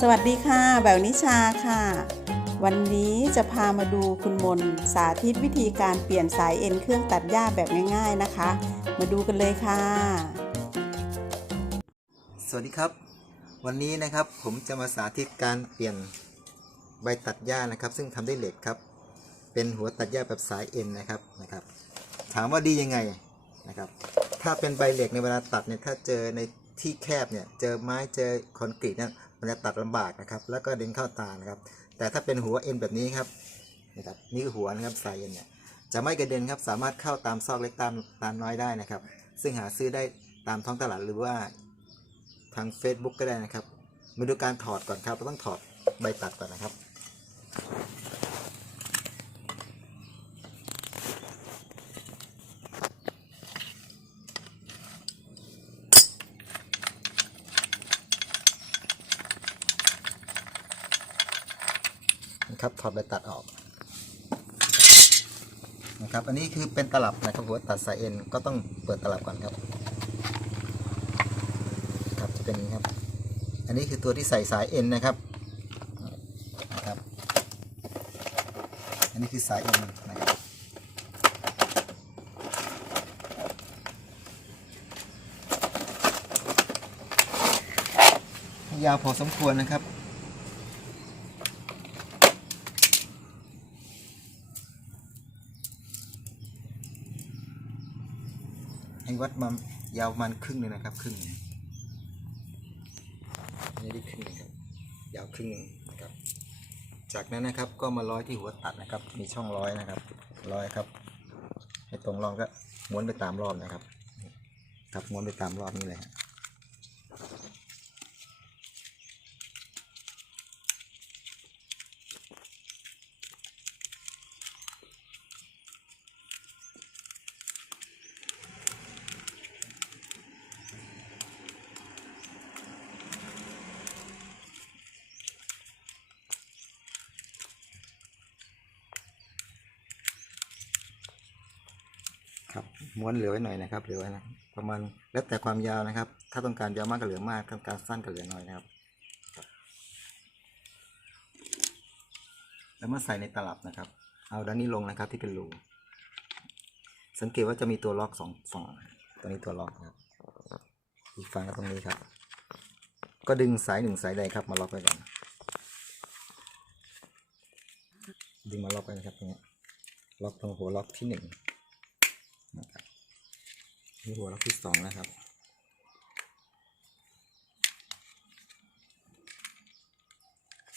สวัสดีค่ะแบวนิชาค่ะ วันนี้จะพามาดูคุณมนสาธิตวิธีการเปลี่ยนสายเอ็นเครื่องตัดหญ้าแบบง่าย ๆนะคะ มาดูกันเลยค่ะ สวัสดีครับ วันนี้นะครับผมจะมาสาธิตการเปลี่ยนใบตัดหญ้านะครับ ซึ่งทำด้วยเหล็กครับ เป็นหัวตัดหญ้าแบบสายเอ็นนะครับนะครับ ถามว่าดียังไงนะครับ ถ้าเป็นใบเหล็กในเวลาตัดเนี่ยถ้าเจอในที่แคบเนี่ยเจอไม้เจอคอนกรีตเนี่ย มันจะตัดลำบากนะครับ แล้วก็ดึงเข้าตานะครับ แต่ถ้าเป็นหัวเอ็นแบบนี้ครับนะครับนี่คือหัวนะครับสายเอ็นเนี่ยจะไม่กระเด็นครับสามารถเข้าตามซอกเล็กตามตามน้อยได้นะครับ ซึ่งหาซื้อได้ตามท้องตลาดหรือว่าทาง Facebook ก็ได้นะครับมาดูการถอดก่อนครับเราต้องถอดใบตัดก่อนนะครับ นะครับ ถอดใบตัดออกนะครับ อันนี้คือเป็นตลับนะครับหัวตัดสายเอ็นก็ต้องเปิดตลับก่อนครับ ครับจะเป็นอย่างนี้ครับ อันนี้คือตัวที่ใส่สายเอ็นนะครับนะครับ อันนี้คือสายเอ็นนะครับยาวพอสมควรนะครับ ให้วัดมายาวมันครึ่งหนึ่งนะครับ ครึ่งนึงนี่ได้ครึ่งนึงครับ ยาวครึ่งหนึงนะครับ จากนั้นนะครับก็มาร้อยที่หัวตัดนะครับ มีช่องร้อยนะครับ ร้อยครับ ให้ตรงรองก็ม้วนไปตามรอบนะครับ ครับม้วนไปตามรอบนี้เลยฮะ ครับม้วนเหลือไว้หน่อยนะครับเหลือไว้นะประมาณแล้วแต่ความยาวนะครับ ถ้าต้องการยาวมากก็เหลือมากต้องการสั้นก็เหลือน้อยนะครับ แล้วมาใส่ในตลับนะครับ เอาด้านนี้ลงนะครับที่เป็นรูสังเกตว่าจะมีตัวล็อกสองฝั่งตัวนี้ตัวล็อกนะครับอีกฝั่งก็ตรงนี้ครับ ก็ดึงสายหนึ่งสายใดครับมาล็อกไว้ก่อนดึงมาล็อกไว้นะครับตรงนี้ล็อกตรงหัวล็อกที่หนึ่ง นะครับนี่หัวล็อกที่สองนะครับ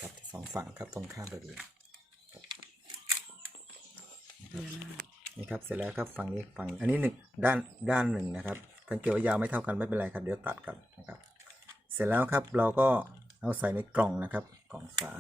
กับสองฝั่งครับตรงข้ามพอดีครับนี่ครับเสร็จแล้วครับฝั่งนี้ฝั่งอันนี้หนึ่งด้านด้านหนึ่งนะครับสังเกตว่ายาวไม่เท่ากันไม่เป็นไรครับเดี๋ยวตัดกันนะครับ เสร็จแล้วครับเราก็เอาใส่ในกล่องนะครับ กล่องฝา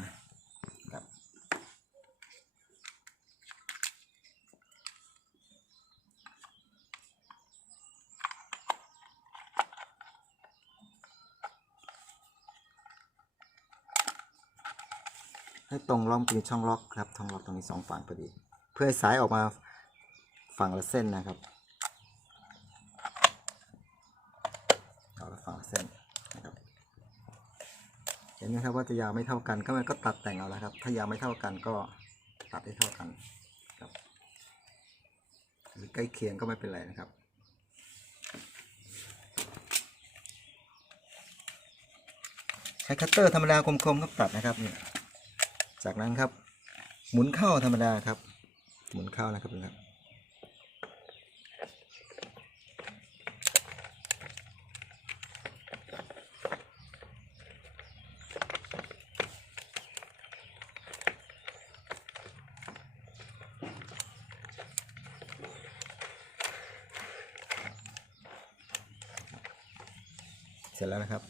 ให้ตรงร่องเป็นช่องล็อกครับช่องล็อกตรงนี้สองฝั่งพอดี เพื่อให้สายออกมาฝั่งละเส้นนะครับเอาละฝั่งละเส้นนะครับเห็นไหมครับว่าจะยาวไม่เท่ากันก็มันก็ตัดแต่งเอาแล้วครับ ถ้ายาวไม่เท่ากันก็ตัดให้เท่ากันครับหรือใกล้เคียงก็ไม่เป็นไรนะครับใช้คัตเตอร์ธรรมดาคมๆครับตัดนะครับเนี่ย จากนั้นครับ หมุนเข้าธรรมดาครับ หมุนเข้านะครับนะครับเสร็จแล้วนะครับ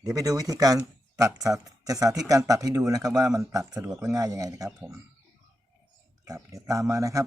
เดี๋ยวไปดูวิธีการ ตัดจะสาธิตการตัดให้ดูนะครับ ว่ามันตัดสะดวกและง่ายยังไงนะครับผมครับเดี๋ยวตามมานะครับ